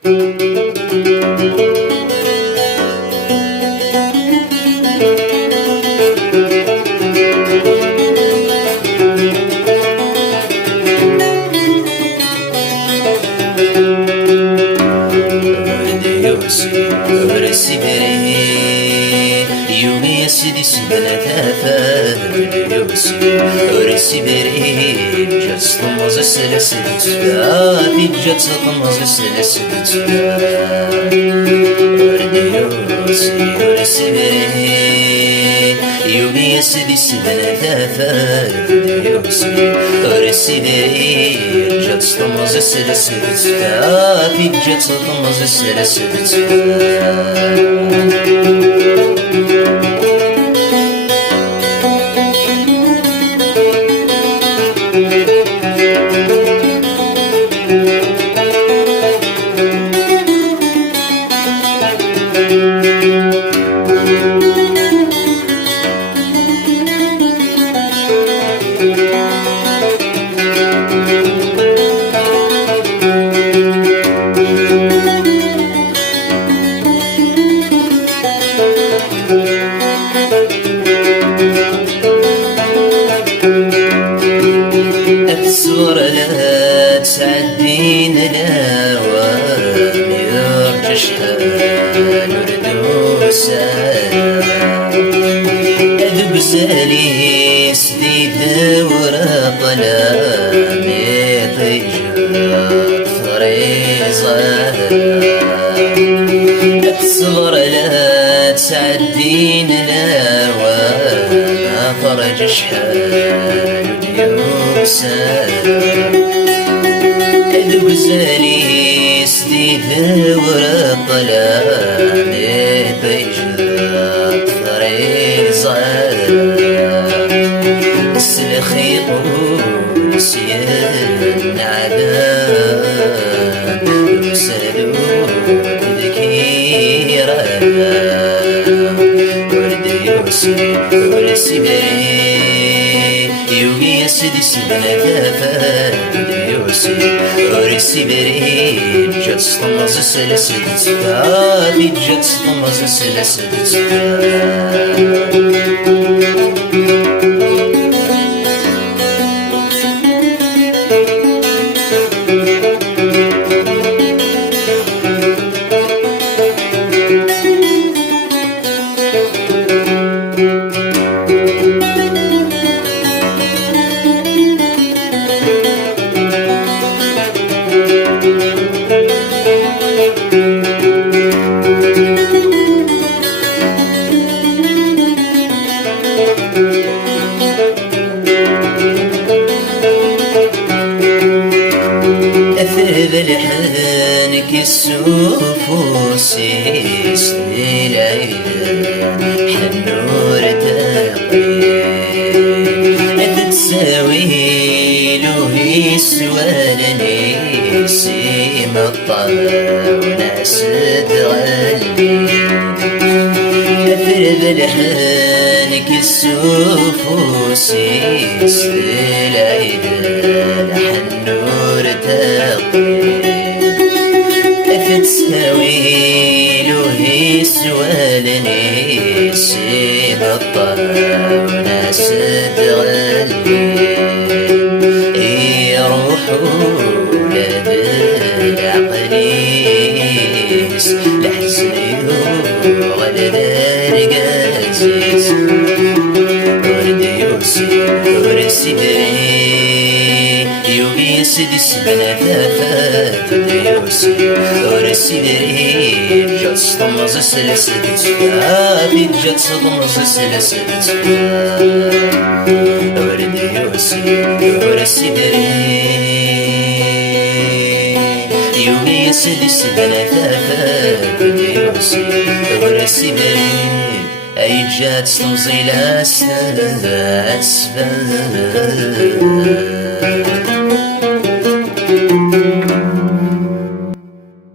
ورسي بري يومي سيدي سبنا ثافا ورسي بري جات طمز السلاسل في جات طمز السلاسل ورسي بري يومي سيدي سبنا ثافا ورسي بري جات طمز السلاسل في جات طمز السلاسل الصور لا تسعدين الأوام يرجى شحال وردوسا أذب سالي سديد ورا طلامي طيجات فريزة الصور لا تسعدين الأوام فرج شحال الغزالي سديد ورا طلامي بيجات فريزة السلخيط ونسيان عذاب وسالو ذكيرة ورد يوسي ورسي بري يومي سيدي سبنا ثافا يوسي ورسي بري جات طمز السلاسل في جات طمز السلاسل لحنك السفوسي سني العيدان حنور تاقي تتساوي له يسوالني سيم الطاو وناس تغلي أفرد لحنك السفوسي سني العيدان حنور تاقي تساوي له يسوالني سيم الطاو وناس تغلي يروحوا ولاد العقليس لحزني وغدا رقازيس ورد يوسي ورسي بري يومي سيدي سبنا ثافا يوسي ورسي بري جات طمز السلاسل في جات طمز السلاسل ورد يوسي ورسي بري يومي سيدي سبنا ثافا يوسي ورسي بري أي جات تمزي لا أسفل